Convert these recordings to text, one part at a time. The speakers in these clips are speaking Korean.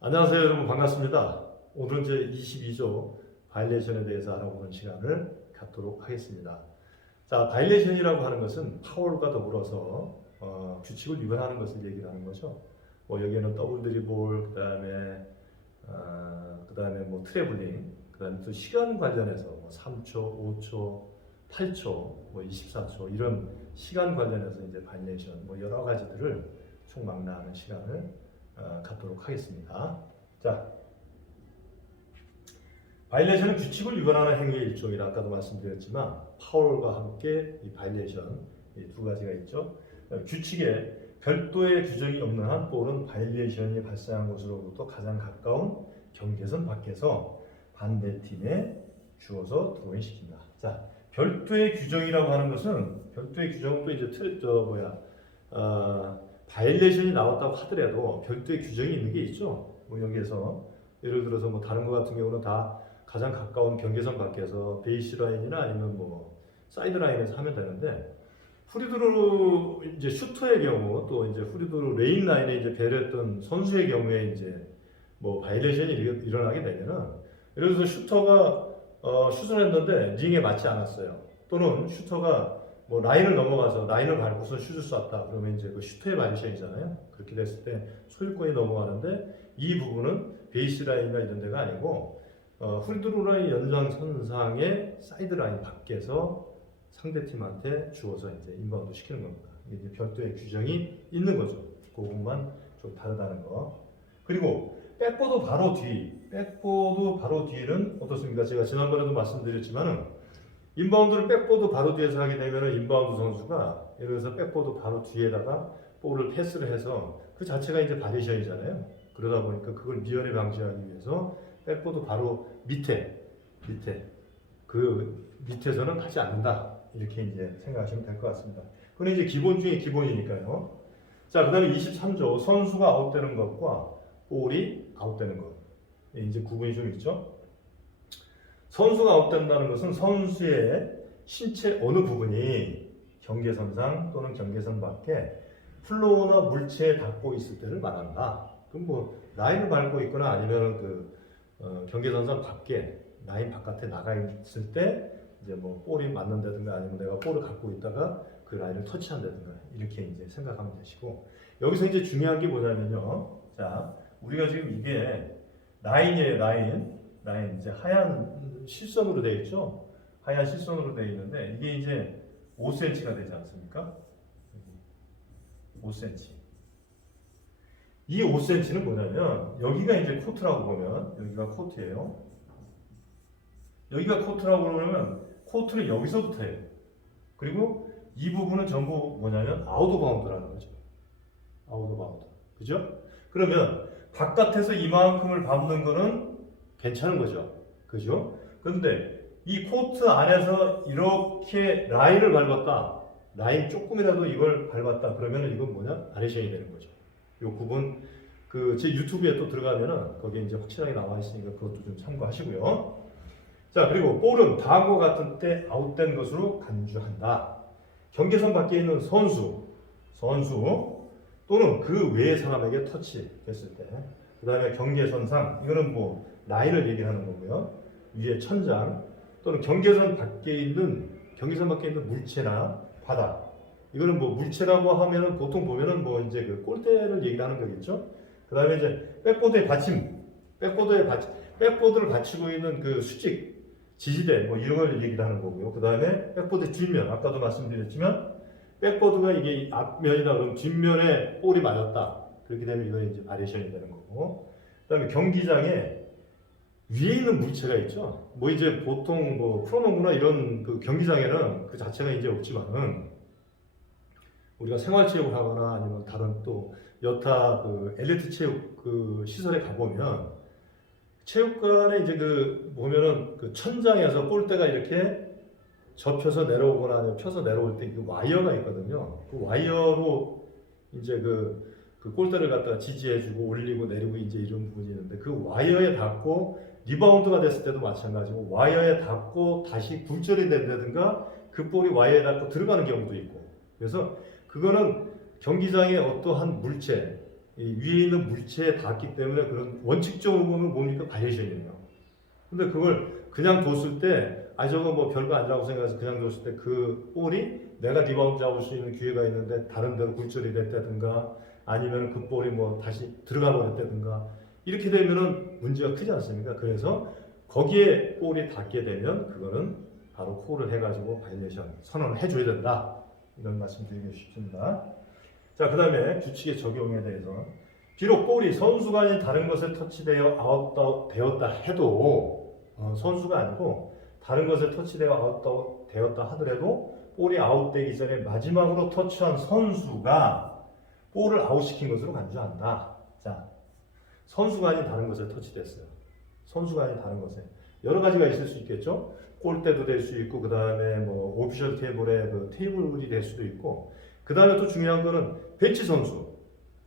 안녕하세요, 여러분. 반갑습니다. 오늘은 제 22조 바이올레이션에 대해서 알아보는 시간을 갖도록 하겠습니다. 자, 바이올레이션이라고 하는 것은 파울과 더불어서 규칙을 위반하는 것을 얘기하는 거죠. 뭐 여기에는 더블 드리블, 그다음에 뭐 트래블링, 그다음에 또 시간 관련해서 뭐 3초, 5초, 8초, 뭐 24초 이런 시간 관련해서 이제 바이올레이션 뭐 여러 가지들을 총망라하는 시간을 갖도록 하겠습니다. 자, 바이올레이션은 규칙을 위반하는 행위의 일종이라 아까도 말씀드렸지만 파울과 함께 이 바이올레이션 이 두 가지가 있죠. 규칙에 별도의 규정이 없는 한 볼은 바이올레이션이 발생한 곳으로부터 가장 가까운 경계선 밖에서 반대팀에 주어서 드로잉시킨다. 자, 별도의 규정이라고 하는 것은 별도의 규정은 또 이제 바이올레이션이 나왔다고 하더라도 별도의 규정이 있는 게 있죠. 뭐 여기에서 예를 들어서 뭐 다른 거 같은 경우는 다 가장 가까운 경계선 밖에서 베이스 라인이나 아니면 뭐 사이드 라인에서 하면 되는데 프리드로 이제 슈터의 경우 또 이제 프리드로 레인 라인에 이제 배려했던 선수의 경우에 이제 뭐 바이올레이션이 일어나게 되면은 예를 들어서 슈터가 슛을 했는데 링에 맞지 않았어요. 또는 슈터가 뭐 라인을 넘어가서 라인을 밟고서 슛을 쐈다. 그러면 이제 그 슈터의 바이올레이션이잖아요. 그렇게 됐을 때 소유권이 넘어가는데 이 부분은 베이스 라인이나 이런 데가 아니고 프리드로 라인 연장선상의 사이드 라인 밖에서 상대팀한테 주어서 이제 인바운드 시키는 겁니다. 이게 이제 별도의 규정이 있는 거죠. 그것만 좀 다르다는 거. 그리고 백보드 바로 뒤는 어떻습니까? 제가 지난번에도 말씀드렸지만은 인바운드를 백보드 바로 뒤에서 하게 되면은 인바운드 선수가 예를 들어서 백보드 바로 뒤에다가 볼을 패스를 해서 그 자체가 이제 바리에이션이잖아요. 그러다 보니까 그걸 미연에 방지하기 위해서 백보드 바로 밑에서는 하지 않는다. 이렇게 이제 생각하시면 될 것 같습니다. 그건 이제 기본 중에 기본이니까요. 자, 그 다음에 23조 선수가 아웃되는 것과 볼이 아웃되는 것. 이제 구분이 좀 있죠. 선수가 아웃된다는 것은 선수의 신체 어느 부분이 경계선상 또는 경계선 밖에 플로어나 물체에 닿고 있을 때를 말한다. 그럼 뭐 라인을 밟고 있거나 아니면 경계선상 밖에 라인 바깥에 나가 있을 때 이제 뭐 볼이 맞는다든가 아니면 내가 볼을 갖고 있다가 그 라인을 터치한다든가 이렇게 이제 생각하면 되시고 여기서 이제 중요한 게 뭐냐면요. 자, 우리가 지금 이게 라인이에요. 라인 이제 하얀 실선으로 되어 있죠. 하얀 실선으로 되어 있는데 이게 이제 5cm가 되지 않습니까? 5cm. 이 5cm는 뭐냐면 여기가 이제 코트라고 보면 여기가 코트예요. 여기가 코트라고 그러면 코트는 여기서부터 해요. 그리고 이 부분은 전부 뭐냐면 아웃 오브 바운드라는 거죠. 아웃 오브 바운드. 그죠? 그러면 바깥에서 이만큼을 밟는 거는 괜찮은 거죠. 그죠? 그런데 이 코트 안에서 이렇게 라인을 밟았다. 라인 조금이라도 이걸 밟았다. 그러면 이건 뭐냐? 바리에이션이 되는 거죠. 이 구분 제 유튜브에 또 들어가면은 거기에 이제 확실하게 나와 있으니까 그것도 좀 참고하시고요. 자, 그리고 볼은 다음과 같은 때 아웃된 것으로 간주한다. 경계선 밖에 있는 선수 또는 그 외의 사람에게 터치됐을 때, 그 다음에 경계선상 이거는 뭐 라인을 얘기하는 거고요. 위에 천장 또는 경계선 밖에 있는 물체나 바닥. 이거는 뭐 물체라고 하면은 보통 보면은 뭐 이제 그 골대를 얘기하는 거겠죠. 그 다음에 이제 백보드를 받치고 있는 그 수직, 지지대 뭐 이런 걸 얘기를 하는 거고요. 그 다음에 백보드 뒷면, 아까도 말씀드렸지만 백보드가 이게 앞면이다 그러면 뒷면에 볼이 맞았다. 그렇게 되면 이건 이제 바리에이션이 되는 거고. 그 다음에 경기장에 위에 있는 물체가 있죠. 뭐 이제 보통 뭐 프로농구나 이런 그 경기장에는 그 자체가 이제 없지만은 우리가 생활체육을 하거나 아니면 다른 또 여타 그 엘리트 체육 그 시설에 가보면 체육관에 이제 보면은 그 천장에서 골대가 이렇게 접혀서 내려오거나 아니면 펴서 내려올 때 그 와이어가 있거든요. 그 와이어로 이제 그 골대를 갖다가 지지해주고 올리고 내리고 이제 이런 부분이 있는데 그 와이어에 닿고 리바운드가 됐을 때도 마찬가지고 와이어에 닿고 다시 굴절이 된다든가 그 볼이 와이어에 닿고 들어가는 경우도 있고 그래서 그거는 경기장의 어떠한 물체 이 위에 있는 물체에 닿기 때문에 그런 원칙적으로 보면 뭡니까? 바이레이션이에요. 근데 그걸 그냥 뒀을 때, 저거 뭐 별거 아니라고 생각해서 그냥 뒀을 때 그 볼이 내가 리바운드 잡을 수 있는 기회가 있는데 다른 데로 굴절이 됐다든가 아니면 그 볼이 뭐 다시 들어가 버렸다든가 이렇게 되면은 문제가 크지 않습니까? 그래서 거기에 볼이 닿게 되면 그거는 바로 콜을 해가지고 바이레이션 선언을 해줘야 된다. 이런 말씀 드리고 싶습니다. 자, 그 다음에 규칙의 적용에 대해서 비록 볼이 선수가 아닌 다른 것에 터치되어 아웃되었다 해도 선수가 아니고 다른 것에 터치되어 아웃되었다 하더라도 볼이 아웃되기 전에 마지막으로 터치한 선수가 볼을 아웃시킨 것으로 간주한다. 자, 선수가 아닌 다른 것에 터치됐어요. 선수가 아닌 다른 것에 여러 가지가 있을 수 있겠죠. 골대도 될 수 있고 그 다음에 뭐 오피셜 테이블에 그 테이블이 될 수도 있고 그 다음에 또 중요한 거는 벤치 선수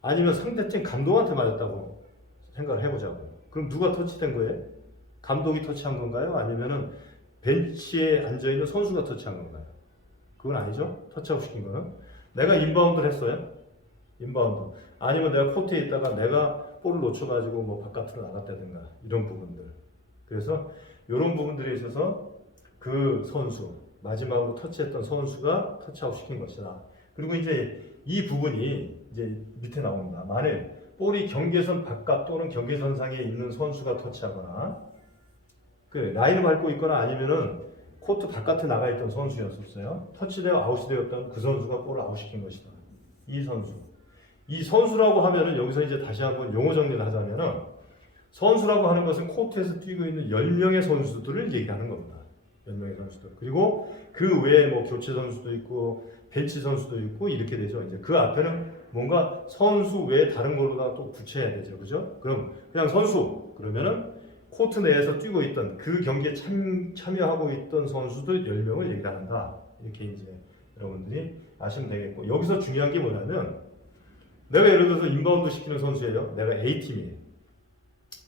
아니면 상대팀 감독한테 맞았다고 생각을 해보자고. 그럼 누가 터치된 거예요? 감독이 터치한 건가요? 아니면은 벤치에 앉아 있는 선수가 터치한 건가요? 그건 아니죠. 터치하고 시킨 거는 내가 인바운드를 했어요. 인바운드 아니면 내가 코트에 있다가 내가 볼을 놓쳐가지고 뭐 바깥으로 나갔다든가 이런 부분들. 그래서 이런 부분들에 있어서 그 선수 마지막으로 터치했던 선수가 터치아웃 시킨 것이다. 그리고 이제 이 부분이 이제 밑에 나옵니다. 만일 볼이 경계선 바깥 또는 경계선상에 있는 선수가 터치하거나 그 라인을 밟고 있거나 아니면은 코트 바깥에 나가 있던 선수였었어요. 터치되어 아웃이 되었던 그 선수가 볼을 아웃시킨 것이다. 이 선수. 이 선수라고 하면은 여기서 이제 다시 한번 용어 정리를 하자면은 선수라고 하는 것은 코트에서 뛰고 있는 10명의 선수들을 얘기하는 겁니다. 10명의 선수들. 그리고 그 외에 뭐 교체 선수도 있고 벤치 선수도 있고 이렇게 되죠. 이제 그 앞에는 뭔가 선수 외에 다른 걸로다 또 붙여야 되죠. 그죠? 그럼 그냥 선수 그러면은 코트 내에서 뛰고 있던 그 경기에 참여하고 있던 선수들 10명을 얘기한다. 이렇게 이제 여러분들이 아시면 되겠고 여기서 중요한 게 뭐냐면 내가 예를 들어서 인바운드 시키는 선수예요. 내가 A팀이에요.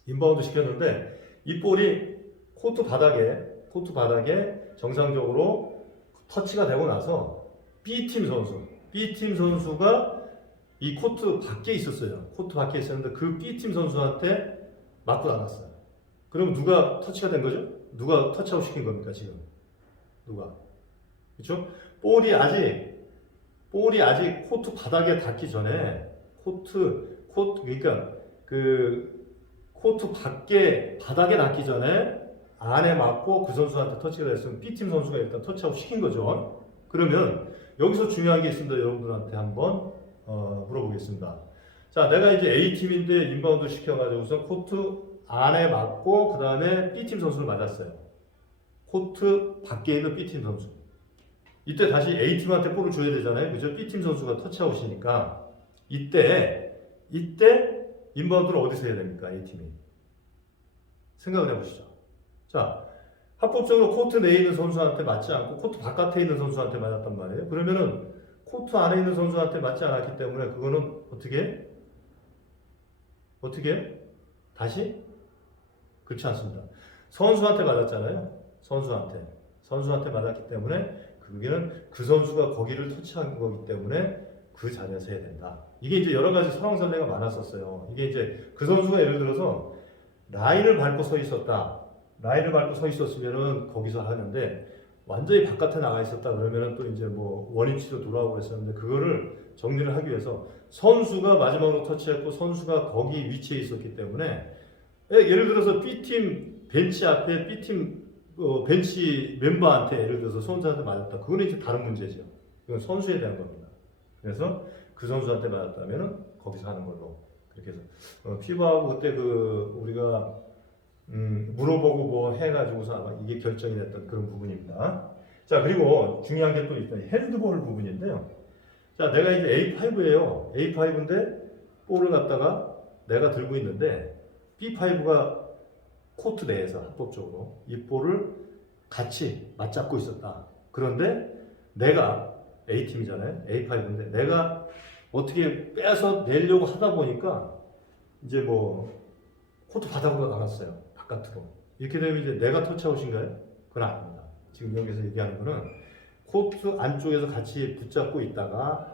인바운드 시켰는데 이 볼이 코트 바닥에 정상적으로 터치가 되고 나서 B팀 선수가 이 코트 밖에 있었어요. 코트 밖에 있었는데 그 B팀 선수한테 맞고 나갔어요. 그럼 누가 터치가 된 거죠? 누가 터치아웃 시킨 겁니까, 지금? 누가? 그렇죠? 볼이 아직 코트 바닥에 닿기 전에 그러니까 그 코트 밖에 바닥에 닿기 전에 안에 맞고 그 선수한테 터치가 됐으면 B팀 선수가 일단 터치아웃 시킨 거죠. 그러면 여기서 중요한 게 있습니다. 여러분들한테 한번 물어보겠습니다. 자, 내가 이제 A팀인데 인바운드 시켜가지고서 코트 안에 맞고 그 다음에 B팀 선수를 맞았어요. 코트 밖에 있는 B팀 선수. 이때 다시 A팀한테 볼을 줘야 되잖아요. 그죠? B팀 선수가 터치아웃이니까 이때 인바운드를 어디서 해야 됩니까? A팀이. 생각을 해보시죠. 자, 합법적으로 코트 내에 있는 선수한테 맞지 않고 코트 바깥에 있는 선수한테 맞았단 말이에요. 그러면은 코트 안에 있는 선수한테 맞지 않았기 때문에 그거는 어떻게 다시? 그렇지 않습니다. 선수한테 맞았잖아요. 선수한테 맞았기 때문에 그게는 그 선수가 거기를 터치한 거기 때문에 그 자리에서 해야 된다. 이게 이제 여러 가지 설왕설래가 많았었어요. 이게 이제 그 선수가 예를 들어서 라인을 밟고 서 있었다. 라인을 밟고 서 있었으면은 거기서 하는데 완전히 바깥에 나가 있었다 그러면은 또 이제 뭐 원위치로 돌아오고 그랬었는데 그거를 정리를 하기 위해서 선수가 마지막으로 터치했고 선수가 거기 위치에 있었기 때문에 예를 들어서 B팀 벤치 앞에 B팀 벤치 멤버한테 예를 들어서 선수한테 맞았다. 그거는 이제 다른 문제죠. 이건 선수에 대한 겁니다. 그래서 그 선수한테 맞았다면은 거기서 하는 걸로 그렇게 해서 피부하고 그때 우리가 물어보고 뭐 해가지고서 아마 이게 결정이 됐던 그런 부분입니다. 자, 그리고 중요한 게 또 있다. 핸드볼 부분인데요. 자, 내가 이제 A5예요. A5인데 볼을 갖다가 내가 들고 있는데 B5가 코트 내에서 합법적으로 이 볼을 같이 맞잡고 있었다. 그런데 내가 A팀이잖아요. A5인데 내가 어떻게 빼서 내려고 하다 보니까 이제 뭐 코트 바닥으로 나갔어요. 바깥으로. 이렇게 되면 이제 내가 터치아웃인가요? 그건 아닙니다. 지금 여기서 얘기하는 거는 코트 안쪽에서 같이 붙잡고 있다가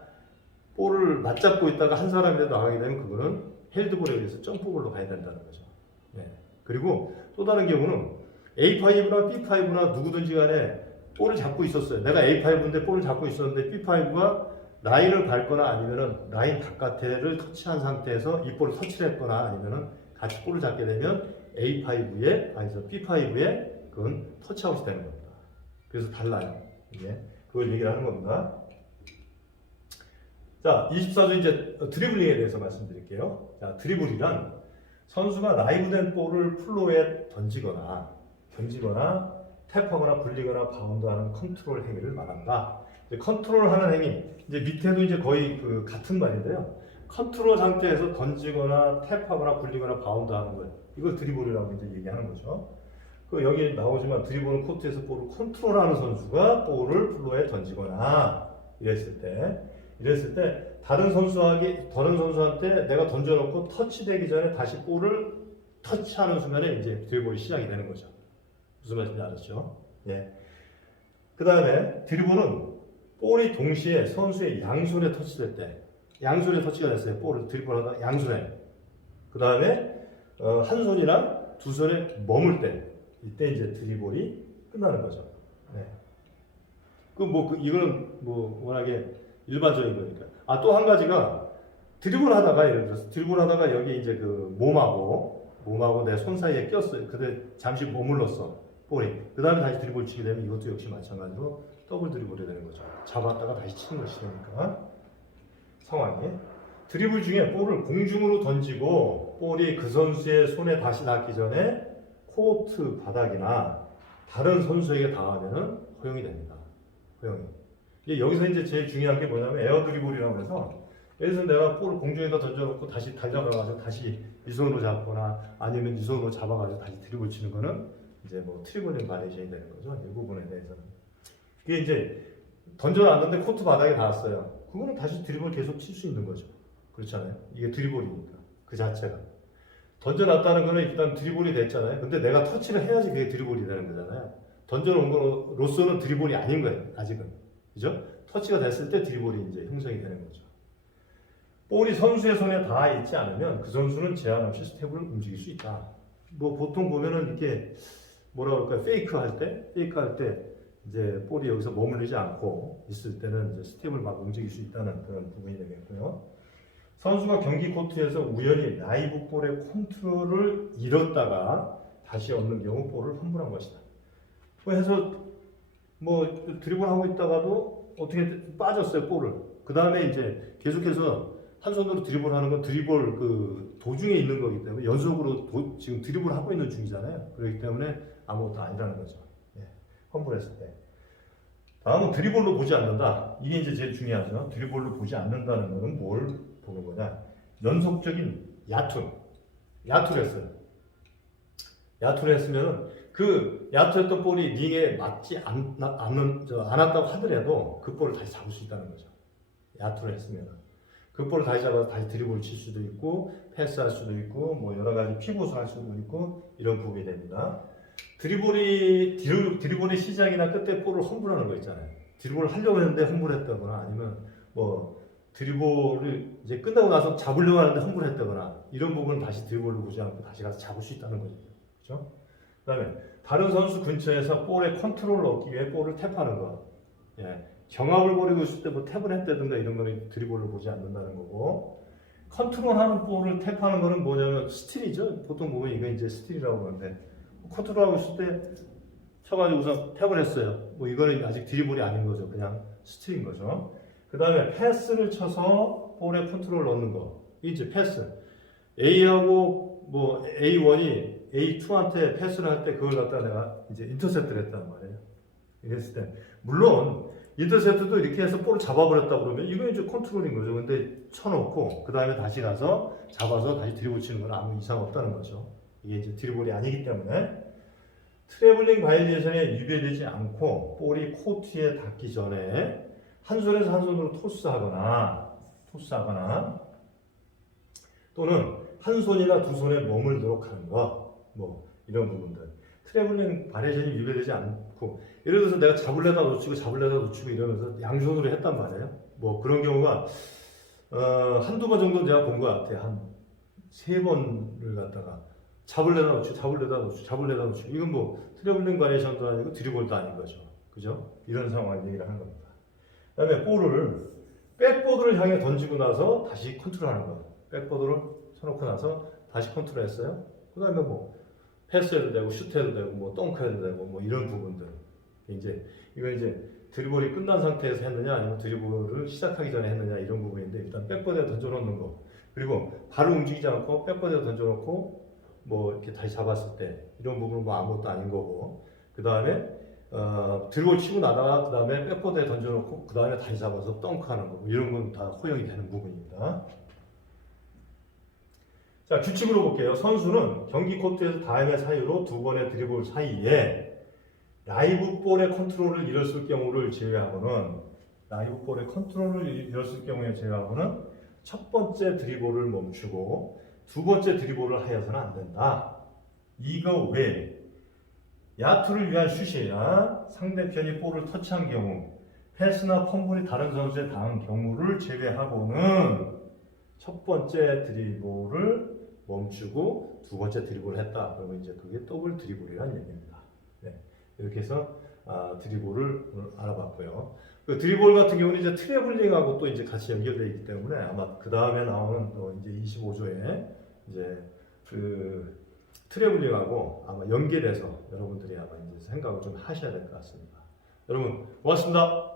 볼을 맞잡고 있다가 한 사람이라도 나가게 되면 그거는 헬드볼에 의해서 점프볼로 가야 된다는 거죠. 네. 그리고 또 다른 경우는 A5나 B5나 누구든지 간에 볼을 잡고 있었어요. 내가 A5인데 볼을 잡고 있었는데 B5가 라인을 밟거나 아니면은 라인 바깥에를 터치한 상태에서 이 볼을 터치를 했거나 아니면은 같이 볼을 잡게 되면 A5에, 아니죠, B5에 그건 터치아웃이 되는 겁니다. 그래서 달라요. 이게. 그걸 얘기를 하는 겁니다. 자, 24조 이제 드리블링에 대해서 말씀드릴게요. 자, 드리블이란 선수가 라이브된 볼을 플로어에 던지거나 탭하거나 굴리거나 바운드하는 컨트롤 행위를 말한다. 이제 컨트롤하는 행위, 이제 밑에도 이제 거의 그 같은 말인데요. 컨트롤 상태에서 던지거나 탭하거나 굴리거나 바운드하는 걸, 이걸 드리블이라고 이제 얘기하는 거죠. 그 여기 나오지만 드리블은 코트에서 볼을 컨트롤하는 선수가 볼을 플로어에 던지거나 이랬을 때 다른 선수한테 내가 던져놓고 터치되기 전에 다시 볼을 터치하는 순간에 이제 드리블이 시작이 되는 거죠. 무슨 말인지 알았죠? 예. 그 다음에 드리블은 볼이 동시에 선수의 양손에 터치될 때, 양손에 터치가 됐어요. 볼을 드리블하다가 양손에. 그 다음에 한 손이나 두 손에 머물 때, 이때 이제 드리블이 끝나는 거죠. 네. 이거는 워낙에 일반적인 거니까. 아, 또 한 가지가 드리블 하다가, 예를 들어서 드리블 하다가 여기 이제 그 몸하고 내 손 사이에 꼈어요. 근데 잠시 머물렀어. 볼이. 그 다음에 다시 드리블 치게 되면 이것도 역시 마찬가지로 더블 드리블이 되는 거죠. 잡았다가 다시 치는 것이 되니까. 상황이. 드리블 중에 볼을 공중으로 던지고 볼이 그 선수의 손에 다시 닿기 전에 코트 바닥이나 다른 선수에게 닿으면 허용이 됩니다. 허용이. 여기서 이제 제일 중요한 게 뭐냐면 에어 드리블이라고 해서, 예를 들어서 내가 볼을 공중에다 던져놓고 다시 달려가가지고 다시 이 손으로 잡거나 아니면 이 손으로 잡아가지고 다시 드리블 치는 거는 이제 트리블링 바리에이션이 되는 거죠. 이 부분에 대해서는. 그게 이제 던져놨는데 코트 바닥에 닿았어요. 그거는 다시 드리블 계속 칠 수 있는 거죠. 그렇잖아요. 이게 드리블이니까. 그 자체가. 던져놨다는 거는 일단 드리블이 됐잖아요. 근데 내가 터치를 해야지 그게 드리블이 되는 거잖아요. 던져놓은 거로서는 드리블이 아닌 거예요. 아직은. 그죠? 터치가 됐을 때 드리블이 이제 형성이 되는 거죠. 볼이 선수의 손에 닿아 있지 않으면 그 선수는 제한 없이 스텝을 움직일 수 있다. 보통 보면은 이렇게 뭐라 그럴까요? 페이크 할 때 이제 볼이 여기서 머무르지 않고 있을 때는 이제 스텝을 막 움직일 수 있다는 그런 부분이 되겠고요. 선수가 경기 코트에서 우연히 라이브 볼의 컨트롤을 잃었다가 다시 얻는 경우 볼을 환불한 것이다. 해서 드리블 하고 있다가도 어떻게 빠졌어요, 볼을. 그 다음에 이제 계속해서 한 손으로 드리블하는 건 드리블 그 도중에 있는 거기 때문에 연속으로 지금 드리블 하고 있는 중이잖아요. 그렇기 때문에 아무것도 아니라는 거죠. 예, 환불했을 때. 다음은 드리블로 보지 않는다. 이게 이제 제일 중요하죠. 드리블로 보지 않는다는 거는 뭘 보는 거냐? 연속적인 야투를 했어요. 야투를 했으면은 그 야투했던 볼이 링에 맞지 않았다고 하더라도 그 볼을 다시 잡을 수 있다는 거죠. 야투를 했으면 그 볼을 다시 잡아서 다시 드리블 칠 수도 있고 패스할 수도 있고 여러 가지 픽웃을 할 수도 있고 이런 부분이 됩니다. 드리블의 시작이나 끝에 볼을 험불하는 거 있잖아요. 드리블을 하려고 했는데 험불했다거나 아니면 드리블을 이제 끝나고 나서 잡으려고 하는데 험불했다거나 이런 부분은 다시 드리블을 보지 않고 다시 가서 잡을 수 있다는 거죠. 그렇죠? 그 다음에 다른 선수 근처에서 볼의 컨트롤을 얻기 위해 볼을 탭하는 거. 예. 경합을 벌이고 있을 때 탭을 했다든가 이런 거는 드리블을 보지 않는다는 거고, 컨트롤하는 볼을 탭하는 거는 뭐냐면 스틸이죠. 보통 보면 이거 이제 스틸이라고 하는데, 컨트롤하고 있을 때 쳐가지고 우선 탭을 했어요. 이거는 아직 드리블이 아닌 거죠. 그냥 스틸인 거죠. 그 다음에 패스를 쳐서 볼에 컨트롤을 얻는 거. 이게 이제 패스. A하고 A1이 A2한테 패스를 할 때 그걸 갖다 내가 이제 인터셉트를 했단 말이에요. 이랬을 때. 물론, 인터셉트도 이렇게 해서 볼을 잡아버렸다 그러면 이건 이제 컨트롤인 거죠. 근데 쳐놓고 그 다음에 다시 가서 잡아서 다시 드리블 치는 건 아무 이상 없다는 거죠. 이게 이제 드리블이 아니기 때문에 트래블링 바이올레이션에 유배되지 않고 볼이 코트에 닿기 전에 한 손에서 한 손으로 토스하거나 또는 한 손이나 두 손에 머물도록 하는 거, 이런 부분들. 트래블링 바이올레이션이 유배되지 않고, 예를 들어서 내가 잡으려다 놓치고 이러면서 양손으로 했단 말이에요. 그런 경우가 한두 번 정도 내가 본 것 같아. 한 세 번을 갖다가 잡을래다 놓치고 잡을래다 놓치고 잡을래다 놓치고 이건 뭐 트래블링 바리에이션도 아니고 드리블도 아닌 거죠. 그죠? 이런 상황을 얘기를 하는 겁니다. 그 다음에 볼을 백보드를 향해 던지고 나서 다시 컨트롤하는 거예요. 백보드를 쳐놓고 나서 다시 컨트롤했어요. 그 다음에 뭐 패스해도 되고 슛해도 되고 뭐 덩크해도 되고 뭐 이런 부분들 이거 이제 드리블이 끝난 상태에서 했느냐 아니면 드리블을 시작하기 전에 했느냐 이런 부분인데 일단 백보드에 던져놓는 거 그리고 바로 움직이지 않고 백보드에 던져놓고 뭐 이렇게 다시 잡았을 때 이런 부분은 뭐 아무것도 아닌 거고 그 다음에 드리블 치고 나다가 그 다음에 백보드에 던져놓고 그 다음에 다시 잡아서 덩크하는 거 이런 건 다 허용이 되는 부분입니다. 자, 규칙으로 볼게요. 선수는 경기 코트에서 다음의 사이로 두 번의 드리블 사이에 라이브 볼의 컨트롤을 잃었을 경우를 제외하고는 첫 번째 드리블을 멈추고 두 번째 드리블을 하여서는 안 된다. 이거 외에 야투를 위한 슛이나 상대편이 볼을 터치한 경우 패스나 펌블이 다른 선수에 닿은 경우를 제외하고는 첫 번째 드리블을 멈추고 두 번째 드리블을 했다. 그러면 이제 그게 더블 드리블이라는 얘기입니다. 네. 이렇게 해서 드리블을 오늘 알아봤고요. 그 드리블 같은 경우는 이제 트래블링하고 또 이제 같이 연결되어 있기 때문에 아마 그 다음에 나오는 이제 25조에 이제 그 트래블링하고 아마 연계돼서 여러분들이 아마 이제 생각을 좀 하셔야 될 것 같습니다. 여러분 고맙습니다.